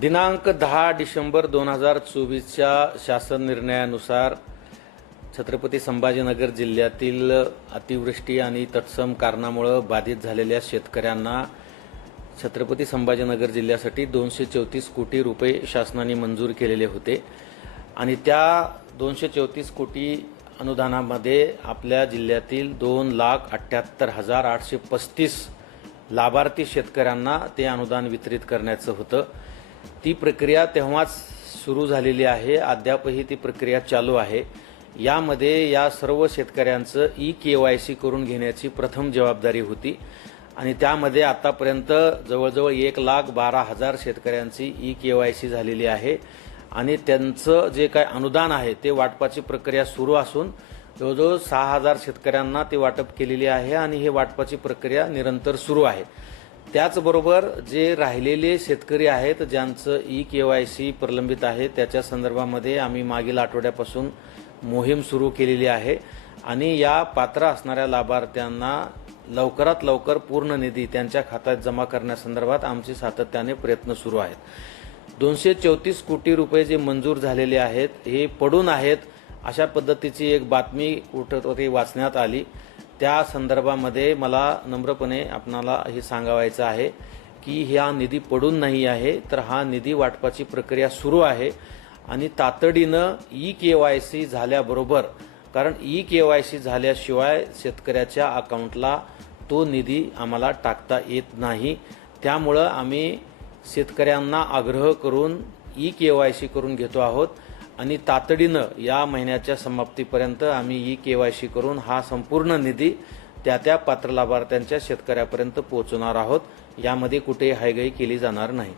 दिनांक दहा डिसेंबर दोन हजार चोवीसच्या शासन निर्णयानुसार छत्रपती संभाजीनगर जिल्ह्यातील अतिवृष्टी आणि तत्सम कारणामुळं बाधित झालेल्या शेतकऱ्यांना छत्रपती संभाजीनगर जिल्ह्यासाठी दोनशे चौतीस कोटी रुपये शासनाने मंजूर केलेले होते. आणि त्या दोनशे चौतीस कोटी अनुदानामध्ये आपल्या जिल्ह्यातील दोन लाख अठ्ठ्याहत्तर हजार आठशे पस्तीस लाभार्थी शेतकऱ्यांना ते अनुदान वितरित करण्याचं होतं. ती प्रक्रिया तेव्हाच सुरू झालेली आहे. अद्यापही ती प्रक्रिया चालू आहे. यामध्ये या सर्व शेतकऱ्यांचं ई के वाय सी करून घेण्याची प्रथम जबाबदारी होती. आणि त्यामध्ये आतापर्यंत जवळजवळ एक लाख बारा हजार शेतकऱ्यांची ई के वाय सी झालेली आहे. आणि त्यांचं जे काय अनुदान आहे ते वाटपाची प्रक्रिया सुरू असून जवळजवळ सहा हजार शेतकऱ्यांना ते वाटप केलेली आहे. आणि हे वाटपाची प्रक्रिया निरंतर सुरू आहे. त्याचबरोबर जे राहिलेले शेतकरी आहेत ज्यांचं ई के वाय सी प्रलंबित आहे त्याच्या संदर्भामध्ये आम्ही मागील आठवड्यापासून मोहीम सुरू केलेली आहे. आणि या पात्र असणाऱ्या लाभार्थ्यांना लवकरात लवकर पूर्ण निधी त्यांच्या खात्यात जमा करण्यासंदर्भात आमचे सातत्याने प्रयत्न सुरू आहेत. दोनशे चौतीस कोटी रुपये जे मंजूर झालेले आहेत हे पडून आहेत अशा पद्धतीची एक बातमी कुठंतरी वाचण्यात आली. त्या संदर्भामध्ये मला नम्रपणे आपणाला हे सांगावायचं आहे की हा निधी पडून नाही आहे तर हा निधी वाटपाची प्रक्रिया सुरू आहे आणि तातडीनं ई के वाय सी झाल्याबरोबर कारण ई के वाय सी झाल्याशिवाय शेतकऱ्याच्या अकाउंटला तो निधी आम्हाला टाकता येत नाही. त्यामुळं आम्ही शेतकऱ्यांना आग्रह करून ई के वाय सी करून घेतो आहोत. आणि तातडीनं या महिन्याच्या समाप्तीपर्यंत आम्ही ई के वाय सी करून हा संपूर्ण निधी त्या त्या पात्र लाभार्थ्यांच्या शेतकऱ्यापर्यंत पोहोचवणार आहोत. यामध्ये कुठेही हायगई केली जाणार नाही.